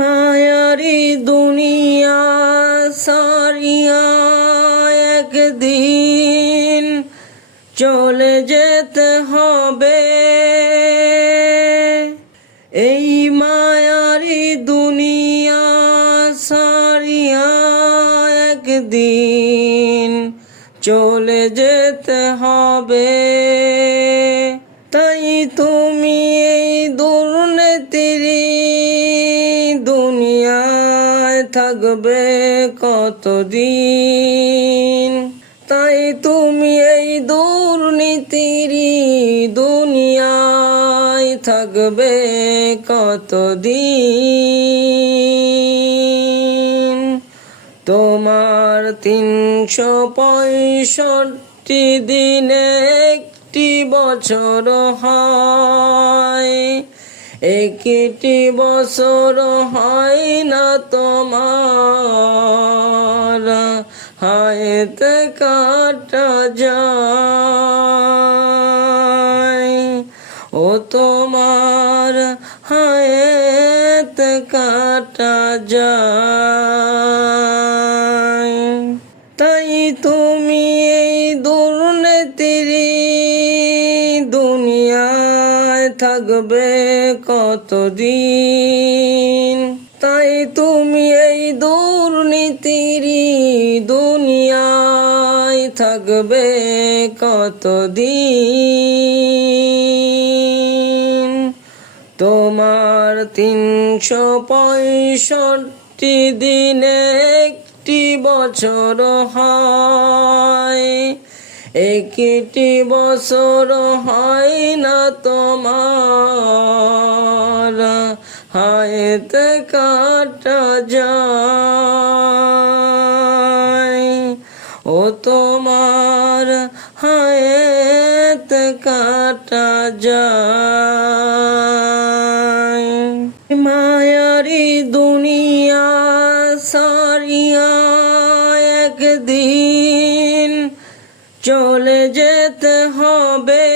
মায়ারি দুনিয়া সারিয়া একদিন চলে যেতে হবে। এই মায়ারি দুনিয়া সারিয়া একদিন চলে যেতে হবে। থাকবে কতদিন? তাই তুমি এই দুর্নীতির দুনিয়ায় থাকবে কতদিন? তোমার তিনশো পঁয়ষট্টি দিনে একটি বছর হয়। একটি বছর হয় না তোমার। হায়তে কাটা যায়। ও তোমার হায়েত কাটা যায়। তাই তুমি এই দুর্নীতিরি থাকবে কতদিন? তাই তুমি এই দুর্নীতির দুনিয়ায় থাকবে কতদিন? তোমার তিনশো পঁয়ষট্টি দিনে একটি বছর হয়। একটি বছর হয় না তোমার। হায়তে কাটা যায়। ও তোমার হায়েত কাটা যায়। মায়ারি চলে যেতে হবে।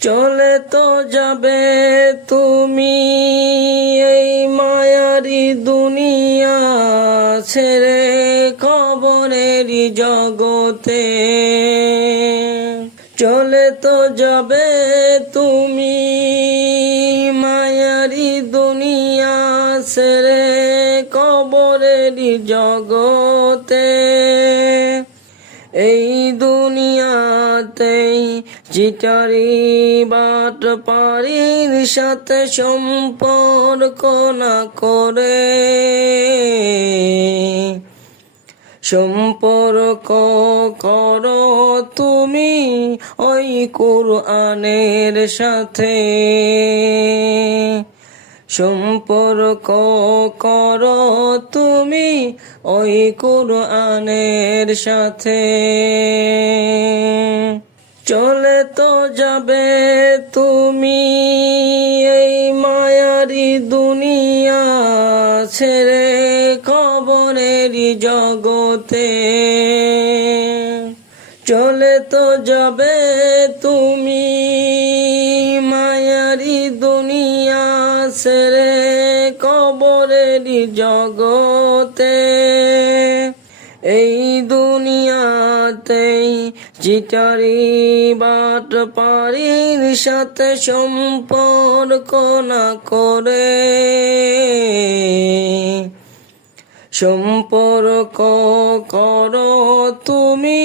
চলে তো যাবে তুমি এই মায়ারি দুনিয়া ছেড়ে কবরের জগতে। চলে তো যাবে তুমি এই দুনিয়াতেই চিটারি বাট পারির সাথে সম্পর্ক না করে, সম্পর্ক কর তুমি ওই কুরআনের সাথে। সম্পর্ক কর তুমি ওই কুরআনের সাথে। চলে তো যাবে তুমি এই মায়ারি দুনিয়া ছেড়ে কবরের জগতে। চলে তো যাবে তুমি ছেড়ে কবরের জগতে এই দুনিয়াতেই চিটারি বাট পারির সাথে সম্পর্ক না করে, সম্পর্ক করো তুমি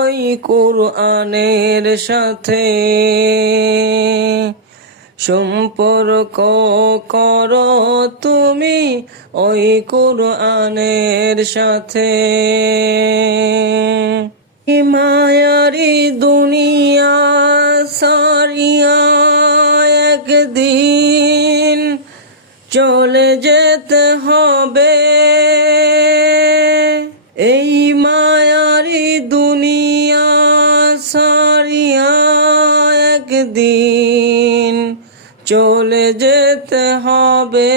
ওই কুরআনের সাথে। সম্পর্ক করো তুমি ওই কুরআনের সাথে। মায়ারি দুনিয়া সারিয়া একদিন চলে যেতে হবে। এই মায়ারি দুনিয়া সারিয়া একদিন চলে যেতে হবে।